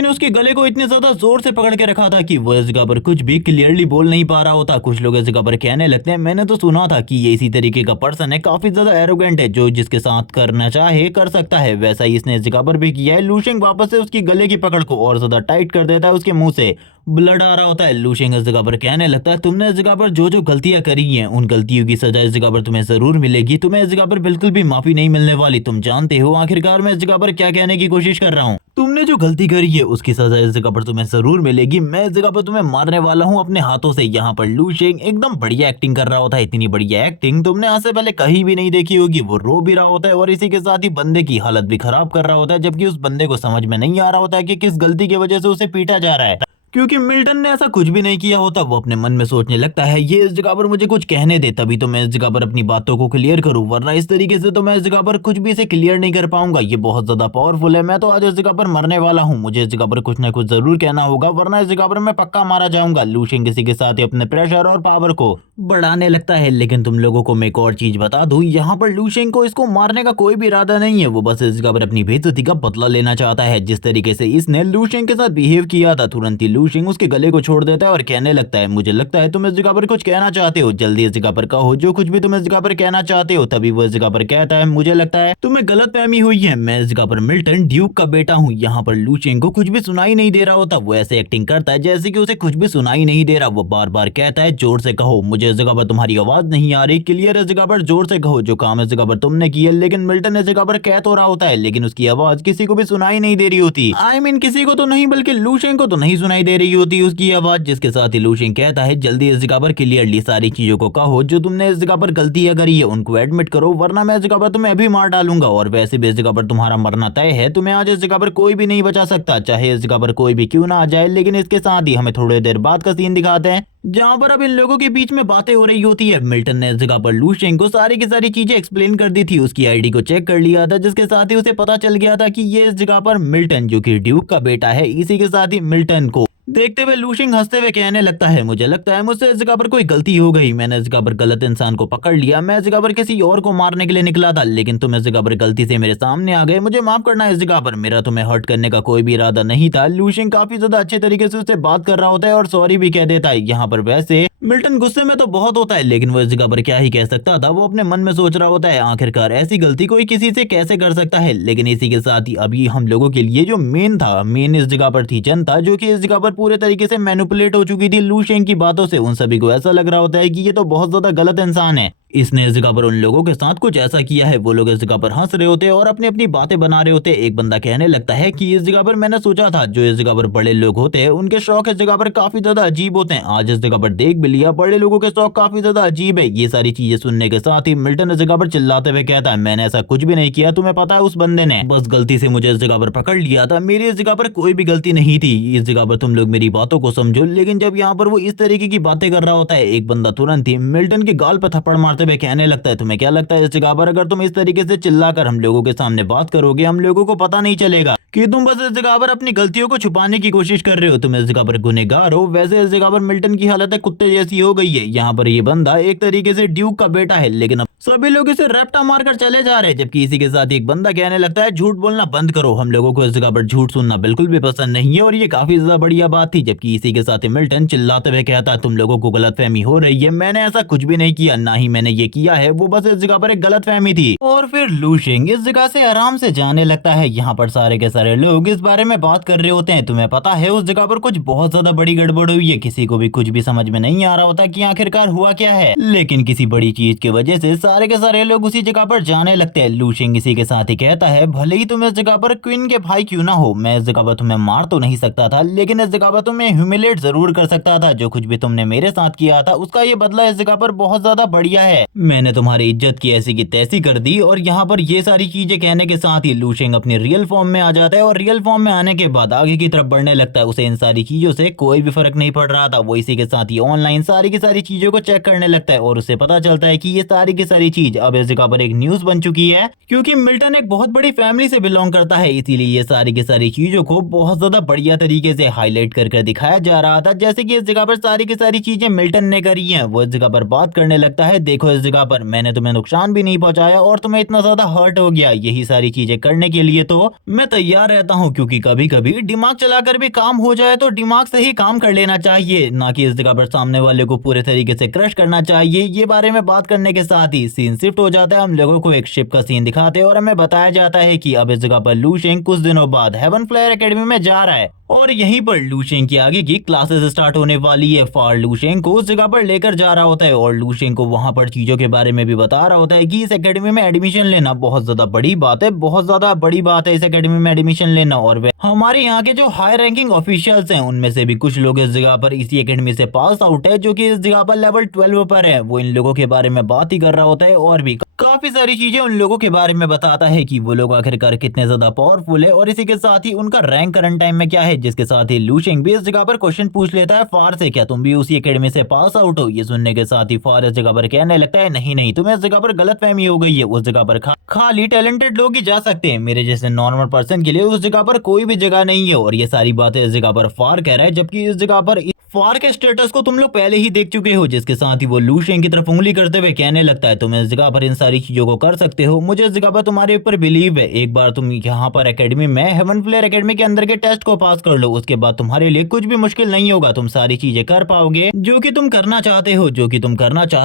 उसके गले को इतने ज्यादा जोर से पकड़ के रखा था कि वो इस जगह पर कुछ भी क्लियरली बोल नहीं पा रहा होता। कुछ लोग इस जगह पर कहने लगते हैं मैंने तो सुना था कि ये इसी तरीके का पर्सन है, काफी ज्यादा एरोगेंट है, जो जिसके साथ करना चाहे कर सकता है। वैसा ही इसने इस जगह पर भी किया है। लू शेंग वापस से उसकी गले की पकड़ को और ज्यादा टाइट कर देता है, उसके मुंह से ब्लड आ रहा होता है। लू शेंग इस जगह पर कहने लगता है तुमने इस जगह पर जो जो गलतियां करी हैं उन गलतियों की सजा इस जगह पर तुम्हें जरूर मिलेगी। तुम्हें इस जगह पर बिल्कुल भी माफी नहीं मिलने वाली। तुम जानते हो आखिरकार मैं इस जगह पर क्या कहने की कोशिश कर रहा हूँ? तुमने जो गलती करी है उसकी सजा इस जगह पर तुम्हें जरूर मिलेगी। मैं इस जगह पर तुम्हें मारने वाला हूँ अपने हाथों से। यहाँ पर लू शेंग एकदम बढ़िया एक्टिंग कर रहा होता है। इतनी बढ़िया एक्टिंग तुमने आज से पहले कहीं भी नहीं देखी होगी। वो रो भी रहा होता है और इसी के साथ ही बंदे की हालत भी खराब कर रहा होता है, जबकि उस बंदे को समझ में नहीं आ रहा होता है कि किस गलती की वजह से उसे पीटा जा रहा है। क्योंकि मिल्टन ने ऐसा कुछ भी नहीं किया होता। वो अपने मन में सोचने लगता है ये इस जगह पर मुझे कुछ कहने दे, तभी तो मैं इस जगह पर अपनी बातों को क्लियर करूं, वरना इस तरीके से तो मैं इस जगह पर कुछ भी इसे क्लियर नहीं कर पाऊंगा। ये बहुत ज्यादा पावरफुल है, मैं तो आज इस जगह पर मरने वाला हूँ, मुझे इस जगह पर कुछ ना कुछ जरूर कहना होगा, वरना इस जगह पर मैं पक्का मारा जाऊंगा। लूशिंग किसी के साथ ही अपने प्रेशर और पावर को बढ़ाने लगता है। लेकिन तुम लोगों को मैं एक और चीज बता दूं, यहाँ पर लूशिंग को इसको मारने का कोई भी इरादा नहीं है, वो बस इस जगह पर अपनी बेइज्जती का बदला लेना चाहता है। जिस तरीके से इसने लूशिंग के साथ बिहेव किया था, तुरंत ही लूशिंग उसके गले को छोड़ देता है और कहने लगता है मुझे लगता है तुम इस जगह पर कुछ कहना चाहते हो, जल्दी इस जगह पर कहो जो कुछ भी तुम इस जगह पर कहना चाहते हो। तभी वो इस जगह पर कहता है मुझे लगता है तुम्हें गलतफहमी हुई है, मैं इस जगह पर मिल्टन ड्यूक का बेटा हूँ। यहाँ पर लूशिंग को कुछ भी सुनाई नहीं दे रहा होता, वो ऐसे एक्टिंग करता है जैसे कि उसे कुछ भी सुनाई नहीं दे रहा। वो बार बार कहता है जोर से कहो, मुझे इस जगह पर तुम्हारी आवाज नहीं आ रही, क्लियर इस जगह पर जोर से कहो जो काम इस जगह पर तुमने किया। लेकिन मिल्टन इस जगह पर कह तो रहा होता है, लेकिन उसकी आवाज किसी को भी सुनाई नहीं दे रही होती। आई मीन किसी को तो नहीं, बल्कि लूशिंग को तो नहीं सुनाई दे रही होती उसकी आवाज। जिसके साथ ही लूशिंग कहता है जल्दी इस जगह पर क्लियरली सारी चीजों को कहो, जो तुमने इस जगह पर गलतियां करी है उनको एडमिट करो, वरना मैं इस जगह पर तुम्हें अभी मार डालूंगा। और वैसे भी इस जगह पर तुम्हारा मरना तय है, तुम्हें आज इस जगह पर कोई भी नहीं बचा सकता, चाहे इस जगह पर कोई भी क्यों ना आ जाए। लेकिन इसके साथ ही हमें थोड़ी देर बाद का सीन दिखाते हैं, जहां पर अब इन लोगों के बीच में बातें हो रही होती है। मिल्टन ने इस जगह पर लूशिंग को सारी की सारी चीजें एक्सप्लेन कर दी थी, उसकी आईडी को चेक कर लिया था, जिसके साथ ही उसे पता चल गया था कि ये इस जगह पर मिल्टन जो कि ड्यूक का बेटा है। इसी के साथ ही मिल्टन को देखते हुए लूशिंग हंसते हुए कहने लगता है मुझे लगता है मुझसे इस जगह पर कोई गलती हो गई, मैंने इस जगह पर गलत इंसान को पकड़ लिया, मैं इस जगह पर किसी और को मारने के लिए निकला था, लेकिन तुम इस जगह पर गलती से मेरे सामने आ गए, मुझे माफ करना इस जगह पर, मेरा तुम्हें हर्ट करने का कोई भी इरादा नहीं था। लूशिंग काफी ज्यादा अच्छे तरीके से उससे बात कर रहा होता है और सॉरी भी कह देता है। यहाँ पर वैसे मिल्टन गुस्से में तो बहुत होता है, लेकिन वो इस जगह पर क्या ही कह सकता था। वो अपने मन में सोच रहा होता है आखिरकार ऐसी गलती कोई किसी से कैसे कर सकता है। लेकिन इसी के साथ ही अभी हम लोगों के लिए जो मेन इस जगह पर थी जनता, जो कि इस जगह पर पूरे तरीके से मैनिपुलेट हो चुकी थी लूशिंग की बातों से। उन सभी को ऐसा लग रहा होता है कि ये तो बहुत ज्यादा गलत इंसान है, इसने इस जगह पर उन लोगों के साथ कुछ ऐसा किया है। वो लोग इस जगह पर हंस रहे होते हैं और अपनी अपनी बातें बना रहे होते हैं। एक बंदा कहने लगता है कि इस जगह पर मैंने सोचा था जो इस जगह पर बड़े लोग होते हैं उनके शौक इस जगह पर काफी ज्यादा अजीब होते हैं, आज इस जगह पर देख भी लिया बड़े लोगों के शौक काफी ज्यादा अजीब है। ये सारी चीजें सुनने के साथ ही मिल्टन इस जगह पर चिल्लाते हुए कहता है मैंने ऐसा कुछ भी नहीं किया, तुम्हें पता है उस बंदे ने बस गलती से मुझे इस जगह पर पकड़ लिया था, मेरी इस जगह पर कोई भी गलती नहीं थी, इस जगह पर तुम लोग मेरी बातों को समझो। लेकिन जब यहाँ पर वो इस तरीके की बातें कर रहा होता है, एक बंदा तुरंत ही मिल्टन के गाल पर थप्पड़ मारते हुए कहने लगता है तुम्हें क्या लगता है इस जगह पर अगर तुम इस तरीके से चिल्लाकर हम लोगों के सामने बात करोगे, हम लोगों को पता नहीं चलेगा कि तुम बस इस जगह पर अपनी गलतियों को छुपाने की कोशिश कर रहे हो, तुम इस जगह पर गुनहगार हो। वैसे इस जगह पर मिल्टन की हालत है कुत्ते जैसी हो गई है। यहाँ पर ये बंदा एक तरीके से ड्यूक का बेटा है, लेकिन अब सभी लोग इसे रैप्टा मारकर चले जा रहे हैं। जबकि इसी के साथ एक बंदा कहने लगता है झूठ बोलना बंद करो, हम लोगों को इस जगह पर झूठ सुनना बिल्कुल भी पसंद नहीं है। और ये काफी ज्यादा बढ़िया बात थी। जबकि इसी के साथ मिल्टन चिल्लाते हुए कहता है तुम लोगों को गलतफहमी हो रही है, मैंने ऐसा कुछ भी नहीं किया, ना ही मैंने ये किया है, वो बस इस जगह पर एक गलतफहमी थी। और फिर लूशिंग इस जगह से आराम से जाने लगता है। यहाँ पर सारे के सारे लोग इस बारे में बात कर रहे होते हैं, तुम्हें पता है उस जगह पर कुछ बहुत ज्यादा बड़ी गड़बड़ हुई है, किसी को भी कुछ भी समझ में नहीं आ रहा होता कि आखिरकार हुआ क्या है। लेकिन किसी बड़ी चीज की वजह से सारे के सारे लोग उसी जगह पर जाने लगते हैं। लूशिंग इसी के साथ ही कहता है भले ही तुम इस जगह पर क्वीन के भाई क्यों ना हो, मैं इस जगह पर तुम्हें मार तो नहीं सकता था, लेकिन इस जगह पर तुम्हें ह्यूमिलेट जरूर कर सकता था। जो कुछ भी तुमने मेरे साथ किया था उसका ये बदला इस जगह पर बहुत ज्यादा बढ़िया है, मैंने तुम्हारी इज्जत की ऐसी की तैसी कर दी। और यहाँ पर ये सारी चीजें कहने के साथ ही लूशिंग अपनी रियल फॉर्म में आ जाता है और रियल फॉर्म में आने के बाद आगे की तरफ बढ़ने लगता है। उसे इन सारी चीजों से कोई भी फर्क नहीं पड़ रहा था। वो इसी के साथ ही ऑनलाइन सारी की सारी चीजों को चेक करने लगता है और उसे पता चलता है कि ये सारी की सारी चीज अब इस जगह पर एक न्यूज बन चुकी है, क्योंकि मिल्टन एक बहुत बड़ी फैमिली से बिलोंग करता है। इसीलिए ये सारी की सारी चीजों को बहुत ज्यादा बढ़िया तरीके से हाईलाइट कर दिखाया जा रहा था, जैसे कि इस जगह पर सारी की सारी चीजें मिल्टन ने करी है। वो इस जगह पर बात करने लगता है देखो इस जगह पर मैंने तुम्हें नुकसान भी नहीं पहुंचाया और तुम्हें इतना ज्यादा हर्ट हो गया, यही सारी चीजें करने के लिए तो मैं तैयार रहता हूँ, क्योंकि कभी कभी दिमाग चलाकर भी काम हो जाए तो दिमाग से ही काम कर लेना चाहिए, ना कि इस जगह पर सामने वाले को पूरे तरीके से क्रश करना चाहिए। ये बारे में बात करने के साथ ही सीन शिफ्ट हो जाता है, हम लोगों को एक शिप का सीन दिखाते हैं और हमें बताया जाता है कि अब इस जगह पर लूशिंग कुछ दिनों बाद हेवन फ्लायर एकेडमी में जा रहा है और यहीं पर लूशिंग की आगे की क्लासेस स्टार्ट होने वाली है। फार लूशिंग को उस जगह पर लेकर जा रहा होता है और लूशिंग को वहां पर चीजों के बारे में भी बता रहा होता है कि इस एकेडमी में एडमिशन लेना बहुत ज्यादा बड़ी बात है, बहुत ज्यादा बड़ी बात है इस एकेडमी में एडमिशन लेना। और वे हमारे यहाँ के जो हाई रैंकिंग ऑफिशियल्स हैं उनमें से भी कुछ लोग इस जगह पर इसी एकेडमी से पास आउट है, जो कि इस जगह पर लेवल 12 पर है। वो इन लोगों के बारे में बात ही कर रहा होता है और भी काफी सारी चीजें उन लोगों के बारे में बताता है कि वो लोग आखिरकार कितने ज्यादा पावरफुल है और इसी के साथ ही उनका रैंक करंट टाइम में क्या है, है, जिसके साथ ही लूशेंग भी इस जगह पर क्वेश्चन पूछ लेता है फार से, क्या तुम भी उसी एकेडमी से पास आउट हो? ये सुनने के साथ ही फार इस जगह पर कहने लगता है नहीं नहीं, तुम्हें इस जगह पर गलतफहमी हो गई है, उस जगह पर खाली टैलेंटेड लोग ही जा सकते हैं, मेरे जैसे नॉर्मल पर्सन के लिए उस जगह पर कोई भी जगह नहीं है। और ये सारी बातें इस जगह पर फार कह रहा है, जबकि इस जगह पर फार के स्टेटस को तुम लोग पहले ही देख चुके हो। जिसके साथ ही वो लूशेंग की तरफ उंगली करते हुए कहने लगता है तुम इस जगह पर इन सारी चीजों को कर सकते हो, मुझे इस जगह पर तुम्हारे ऊपर बिलीव है, एक बार तुम यहाँ पर एकेडमी में हेवन फ्लेयर एकेडमी के अंदर के टेस्ट को पास कर लो, उसके बाद तुम्हारे लिए कुछ भी मुश्किल नहीं होगा, तुम सारी चीजें कर पाओगे जो कि तुम करना चाहते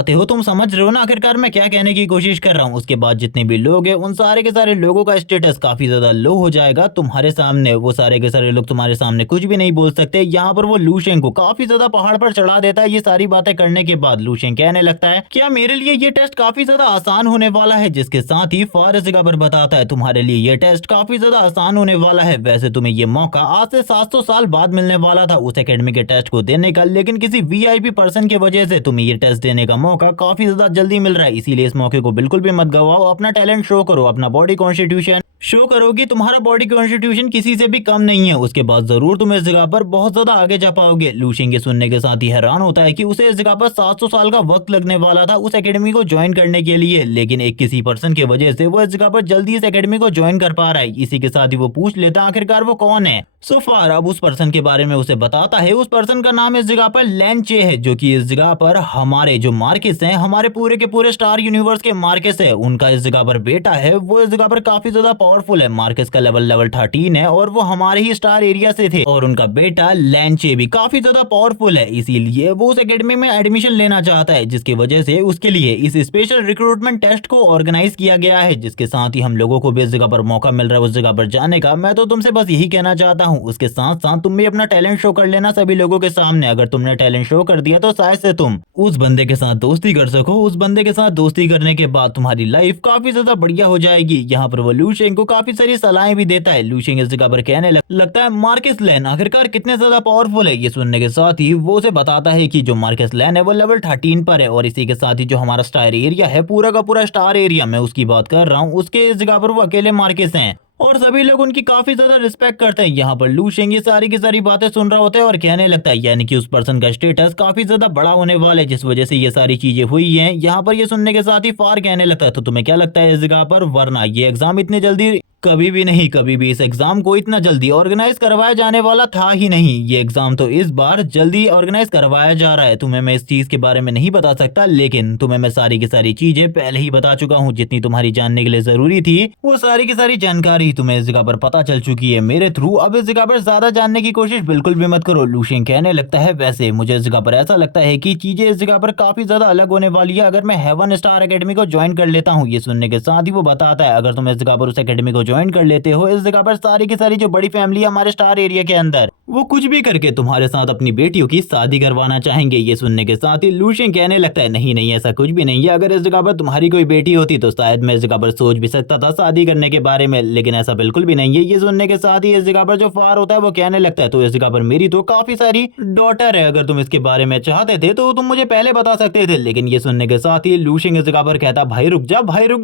हो, तुम समझ रहे हो ना आखिरकार मैं क्या कहने की कोशिश कर रहा हूँ। उसके बाद जितने भी लोग हैं उन सारे के सारे लोगों का स्टेटस काफी ज्यादा लो हो जाएगा तुम्हारे सामने, वो सारे के सारे लोग तुम्हारे सामने कुछ भी नहीं बोल सकते। यहाँ पर वो लूशेंग को काफी ज्यादा पहाड़ पर चढ़ा देता है। ये सारी बातें करने के बाद लूशेंग कहने लगता है क्या मेरे लिए ये टेस्ट काफी ज्यादा आसान होने वाला है, जिसके साथ ही फार इस जगह पर बताता है तुम्हारे लिए ये टेस्ट काफी ज्यादा आसान होने वाला है, वैसे तुम्हें ये मौका आज से 700 साल बाद मिलने वाला था उस एकेडमी के टेस्ट को देने का, लेकिन किसी वीआईपी पर्सन की वजह से तुम्हें ये टेस्ट देने का मौका काफी ज्यादा जल्दी मिल रहा है, इसीलिए इस मौके को बिल्कुल भी मत गवाओ, अपना टैलेंट शो करो, अपना बॉडी कॉन्स्टिट्यूशन शो करोगी, तुम्हारा बॉडी कॉन्स्टिट्यूशन किसी से भी कम नहीं है, उसके बाद जरूर तुम इस जगह पर बहुत ज्यादा आगे जा पाओगे। लूशेंग सुनने के साथ ही हैरान होता है कि उसे इस जगह पर 700 साल का वक्त लगने वाला था उस एकेडमी को ज्वाइन करने के लिए, लेकिन एक किसी पर्सन की वजह से वो इस जगह पर जल्दी इस एकेडमी को ज्वाइन कर पा रहा है। इसी के साथ ही वो पूछ लेता आखिरकार वो कौन है। सो फार अब उस पर्सन के बारे में उसे बताता है, उस पर्सन का नाम इस जगह पर लैन चे है, जो कि इस जगह पर हमारे जो मार्केस हैं, हमारे पूरे के पूरे स्टार यूनिवर्स के मार्केस है, उनका इस जगह पर बेटा है, वो इस जगह पर काफी ज्यादा पावरफुल है, मार्केस का लेवल 13 है और वो हमारे ही स्टार एरिया से थे, और उनका बेटा लैन चे भी काफी ज्यादा पावरफुल है, इसीलिए वो उस एकेडमी में एडमिशन लेना चाहता है, जिसकी वजह से उसके लिए इस स्पेशल रिक्रूटमेंट टेस्ट को ऑर्गेनाइज किया गया है, जिसके साथ ही हम लोगों को भी इस जगह पर मौका मिल रहा है उस जगह पर जाने का। मैं तो तुमसे बस यही कहना चाहता हूँ उसके साथ साथ तुम भी अपना टैलेंट शो कर लेना सभी लोगों के सामने, अगर तुमने टैलेंट शो कर दिया तो शायद से तुम उस बंदे के साथ दोस्ती कर सको, उस बंदे के साथ दोस्ती करने के बाद तुम्हारी लाइफ काफी ज्यादा बढ़िया हो जाएगी। यहाँ पर वो लूशेंग को काफी सारी सलाहें भी देता है। लूशेंग इस जगह पर कहने लगता है मार्केस लैन आखिरकार कितने ज्यादा पावरफुल है। ये सुनने के साथ ही वो उसे बताता है कि जो मार्केस लैन है वो लेवल 13 पर है, और इसी के साथ ही जो हमारा स्टार एरिया है पूरा का पूरा स्टार एरिया मैं उसकी बात कर रहा हूँ, उसके इस जगह पर वो अकेले मार्केस हैं और सभी लोग उनकी काफी ज्यादा रिस्पेक्ट करते हैं। यहाँ पर लूशेंग ये सारी की सारी बातें सुन रहा होता है और कहने लगता है यानी कि उस पर्सन का स्टेटस काफी ज्यादा बड़ा होने वाला है, जिस वजह से ये सारी चीजें हुई हैं। यहाँ पर ये सुनने के साथ ही फार कहने लगता है तो तुम्हें क्या लगता है इस जगह पर, वरना ये एग्जाम इतने जल्दी कभी भी नहीं, कभी भी इस एग्जाम को इतना जल्दी ऑर्गेनाइज करवाया जाने वाला था ही नहीं। ये एग्जाम तो इस बार जल्दी ऑर्गेनाइज करवाया जा रहा है। तुम्हें मैं इस चीज के बारे में नहीं बता सकता, लेकिन तुम्हें मैं सारी की सारी चीजें पहले ही बता चुका हूँ, जितनी तुम्हारी जानने के लिए जरूरी थी वो सारी की सारी जानकारी तुम्हें इस जगह पर पता चल चुकी है मेरे थ्रू। अब इस जगह पर ज्यादा जानने की कोशिश बिल्कुल भी मत करो। लूशेंग कहने लगता है वैसे मुझे इस जगह पर ऐसा लगता है कि चीजें इस जगह पर काफी ज्यादा अलग होने वाली है अगर मैं हेवन स्टार एकेडमी को ज्वाइन कर लेता हूँ। ये सुनने के साथ ही वो बताता है अगर तुम इस जगह पर उस एकेडमी को ज्वाइन कर लेते हो, इस जगह पर सारी की सारी जो बड़ी फैमिली है हमारे स्टार एरिया के अंदर वो कुछ भी करके तुम्हारे साथ अपनी बेटियों की शादी करवाना चाहेंगे। ये सुनने के साथ ही लूशेंग कहने लगता है नहीं नहीं ऐसा कुछ भी नहीं है, अगर इस जगह पर तुम्हारी कोई बेटी होती तो शायद मैं इस जगह पर सोच भी सकता था शादी करने के बारे में, लेकिन ऐसा बिल्कुल भी नहीं है। ये सुनने के साथ ही इस जगह पर जो फार होता है वो कहने लगता है तो इस जगह पर मेरी तो काफी सारी डॉटर है, अगर तुम इसके बारे में चाहते थे तो तुम मुझे पहले बता सकते थे। लेकिन ये सुनने के साथ ही लूशेंग इस जगह पर कहता भाई रुक जा,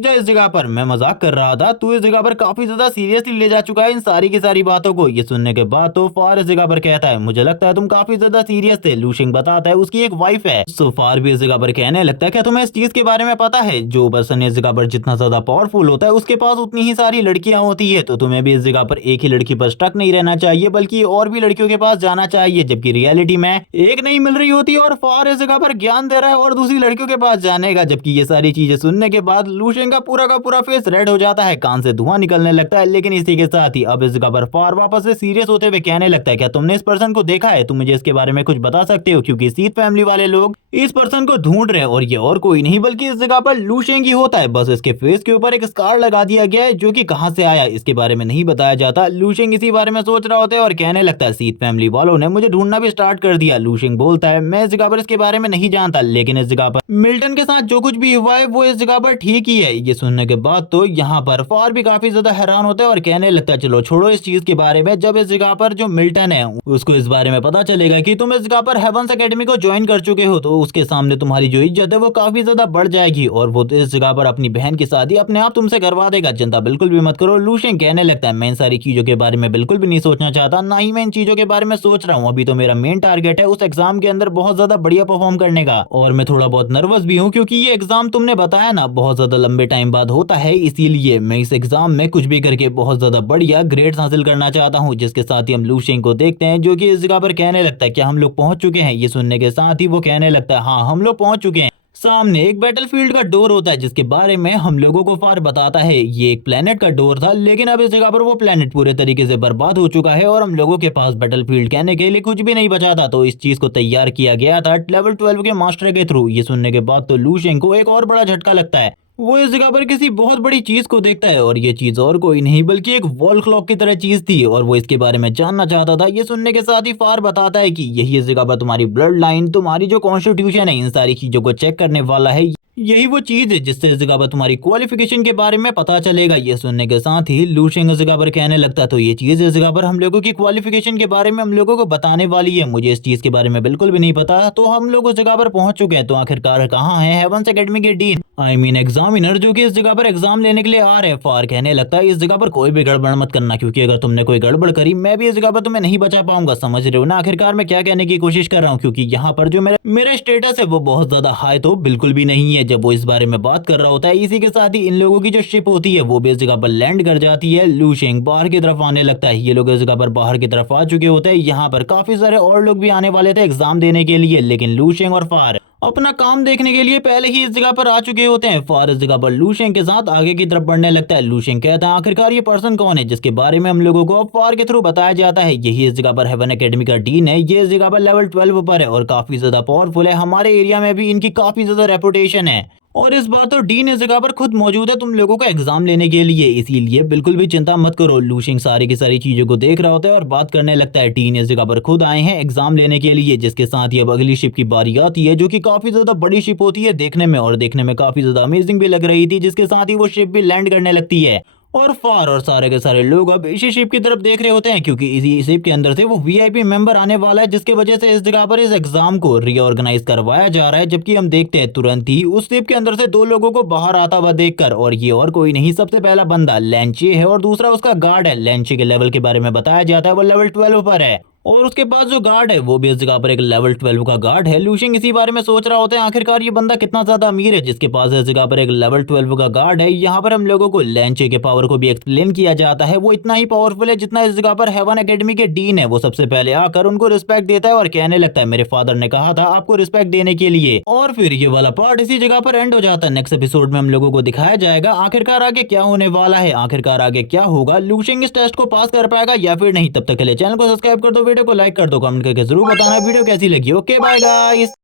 इस जगह पर मैं मजाक कर रहा था, तू इस जगह पर काफी ज्यादा सीरियसली ले जा चुका है इन सारी की सारी बातों को। ये सुनने के बाद तो फार इस जगह पर कहता है मुझे लगता है तुम काफी ज्यादा सीरियस थे। लूशेंग बताता है उसकी एक वाइफ है। सो फार भी इस जगह पर कहने लगता है क्या तुम्हें इस चीज के बारे में पता है, जो पर्सन इस जगह पर जितना ज्यादा पावरफुल होता है उसके पास उतनी ही सारी लड़कियां होती है, तो तुम्हें भी इस जगह पर एक ही लड़की पर स्टक नहीं रहना चाहिए बल्कि और भी लड़कियों के पास जाना चाहिए, जबकि रियलिटी में एक नहीं मिल रही होती और फार इस जगह पर ज्ञान दे रहा है और दूसरी लड़कियों के पास जाने का। जबकि ये सारी चीजें सुनने के बाद लूशेंग का पूरा फेस रेड हो जाता है, कान से धुआं निकलने लगता है। लेकिन इसी के साथ ही अब इस जगह पर फार वापस से सीरियस होते हुए कहने लगता है क्या तुमने इस पर्सन को देखा है, तुम मुझे इसके बारे में कुछ बता सकते हो, क्योंकि सीथ फैमिली वाले लोग इस पर्सन को ढूंढ रहे हैं और ये और कोई नहीं बल्कि इस जगह पर लूशेंग ही होता है। बस इसके फेस के ऊपर एक स्कार लगा दिया गया है जो कि कहां से आया इसके बारे में नहीं बताया जाता। लूशेंग इसी बारे में सोच रहा होता है और कहने लगता है सीथ फैमिली वालों ने मुझे ढूंढना भी स्टार्ट कर दिया। लूशेंग बोलता है मैं इस जगह पर इसके बारे में नहीं जानता, लेकिन इस जगह पर मिल्टन के साथ जो कुछ भी हुआ है वो इस जगह पर ठीक ही है। ये सुनने के बाद तो यहाँ पर फार भी काफी ज्यादा हैरान होता है और कहने लगता है चलो छोड़ो इस चीज के बारे में। जब इस जगह पर जो मिल्टन है उसको इस बारे में पता चलेगा कि तुम इस जगह पर हेवंस एकेडमी को ज्वाइन कर चुके हो, तो उसके सामने तुम्हारी जो इज्जत है वो काफी ज्यादा बढ़ जाएगी और वो इस जगह पर अपनी बहन की शादी अपने आप तुमसे करवा देगा। चिंता बिल्कुल भी मत करो। लूशेंग कहने लगता है मैं इन सारी चीजों के बारे में बिल्कुल भी नहीं सोचना चाहता, ना ही मैं इन चीजों के बारे में सोच रहा हूँ। अभी तो मेरा मेन टारगेट है उस एग्जाम के अंदर बहुत ज्यादा बढ़िया परफॉर्म करने का, और मैं थोड़ा बहुत नर्वस भी हूँ क्योंकि ये एग्जाम तुमने बताया ना बहुत ज्यादा लंबे टाइम बाद होता है, इसीलिए मैं इस एग्जाम में कुछ भी करके बहुत ज्यादा बढ़िया ग्रेड्स हासिल करना चाहता हूँ। जिसके साथ ही हम लूशेंग को देखते हैं जो कि इस जगह पर कहने लगता है क्या हम लोग पहुंच चुके हैं। ये सुनने के साथ ही वो कहने लगता है हाँ हम लोग पहुंच चुके हैं। सामने एक बैटलफील्ड का डोर होता है जिसके बारे में हम लोगों को फार बताता है। ये एक प्लेनेट का डोर था, लेकिन अब इस जगह पर वो प्लेनेट पूरे तरीके से बर्बाद हो चुका है और हम लोगों के पास बैटलफील्ड कहने के लिए कुछ भी नहीं बचा था। तो इस चीज को तैयार किया गया था लेवल 12 के मास्टर के थ्रू। ये सुनने के बाद तो लूशेंग को एक और बड़ा झटका लगता है। वो इस जगह पर किसी बहुत बड़ी चीज को देखता है और ये चीज और कोई नहीं बल्कि एक वॉल क्लॉक की तरह चीज थी और वो इसके बारे में जानना चाहता था। ये सुनने के साथ ही फार बताता है कि यही इस जगह पर तुम्हारी ब्लड लाइन, तुम्हारी जो कॉन्स्टिट्यूशन है, इन सारी चीजों को चेक करने वाला है। यही वो चीज है जिससे इस जगह पर तुम्हारी क्वालिफिकेशन के बारे में पता चलेगा। ये सुनने के साथ ही लूशेंग इस जगह पर कहने लगता है तो ये चीज इस जगह पर हम लोगों की क्वालिफिकेशन के बारे में हम लोगों को बताने वाली है। मुझे इस चीज के बारे में बिल्कुल भी नहीं पता। तो हम लोग उस जगह पर पहुंच चुके हैं। तो आखिरकार कहाँ है हेवंस एकेडमी के डीन, आई मीन एग्जामिनर, जो कि इस जगह पर एग्जाम लेने के लिए आ रहे हैं। फार कहने लगता है इस जगह पर कोई भी गड़बड़ मत करना, क्योंकि अगर तुमने कोई गड़बड़ करी मैं भी इस जगह पर तुम्हें नहीं बचा पाऊंगा। समझ रहे हो ना आखिरकार मैं क्या कहने की कोशिश कर रहा हूँ, क्योंकि यहाँ पर जो मेरा स्टेटस है वो बहुत ज्यादा हाई तो बिल्कुल भी नहीं है। जब वो इस बारे में बात कर रहा होता है इसी के साथ ही इन लोगों की जो शिप होती है वो भी इस जगह पर लैंड कर जाती है। लूशेंग बाहर की तरफ आने लगता है। ये लोग इस जगह पर बाहर की तरफ आ चुके होते हैं। यहाँ पर काफी सारे और लोग भी आने वाले थे एग्जाम देने के लिए, लेकिन लूशेंग और फार अपना काम देखने के लिए पहले ही इस जगह पर आ चुके होते हैं। फार इस जगह पर लूशेंग के साथ आगे की तरफ बढ़ने लगता है। लूशेंग कहता है आखिरकार ये पर्सन कौन है जिसके बारे में हम लोगों को अब फार के थ्रू बताया जाता है। यही इस जगह पर हेवन एकेडमी का डीन है। ये इस जगह पर लेवल 12 पर है और काफी ज्यादा पावरफुल है। हमारे एरिया में भी इनकी काफी ज्यादा रेपुटेशन है और इस बार तो डीन इस जगह पर खुद मौजूद है तुम लोगों को एग्जाम लेने के लिए, इसीलिए बिल्कुल भी चिंता मत करो। लूशेंग सारी की सारी चीजों को देख रहा होता है और बात करने लगता है डीन इस जगह पर खुद आए हैं एग्जाम लेने के लिए। जिसके साथ ही अब अगली शिप की बारी आती है जो कि काफी ज्यादा बड़ी शिप होती है देखने में, और देखने में काफी ज्यादा अमेजिंग भी लग रही थी। जिसके साथ ही वो शिप भी लैंड करने लगती है और फार और सारे के सारे लोग अब इसी शिप की तरफ देख रहे होते हैं, क्योंकि इसी शिप के अंदर से वो वीआईपी मेंबर आने वाला है, जिसके वजह से इस जगह पर इस एग्जाम को रीऑर्गेनाइज करवाया जा रहा है। जबकि हम देखते हैं तुरंत ही उस शिप के अंदर से दो लोगों को बाहर आता हुआ देखकर, और ये और कोई नहीं, सबसे पहला बंदा लेंचे है और दूसरा उसका गार्ड है। लेंचे के लेवल के बारे में बताया जाता है वो लेवल 12 पर है और उसके पास जो गार्ड है वो भी इस जगह पर एक लेवल 12 का गार्ड है। लूशेंग इसी बारे में सोच रहा होता है आखिरकार ये बंदा कितना ज्यादा अमीर है जिसके पास इस जगह पर एक लेवल 12 का गार्ड है। यहाँ पर हम लोगों को लेंचे के पावर को भी एक्सप्लेन किया जाता है। वो इतना ही पावरफुल है जितना इस जगह पर हेवन एकेडमी के डीन है। वो सबसे पहले आकर उनको रिस्पेक्ट देता है और कहने लगता है मेरे फादर ने कहा था आपको रिस्पेक्ट देने के लिए। और फिर ये वाला पार्ट इसी जगह पर एंड हो जाता है। नेक्स्ट एपिसोड में हम लोगों को दिखाया जाएगा आखिरकार आगे क्या होने वाला है, आखिरकार आगे क्या होगा, लूशेंग इस टेस्ट को पास कर पाएगा या फिर नहीं। तब तक के लिए चैनल को सब्सक्राइब कर दो, वीडियो को लाइक कर दो, कमेंट करके जरूर बताना वीडियो कैसी लगी। Okay bye guys.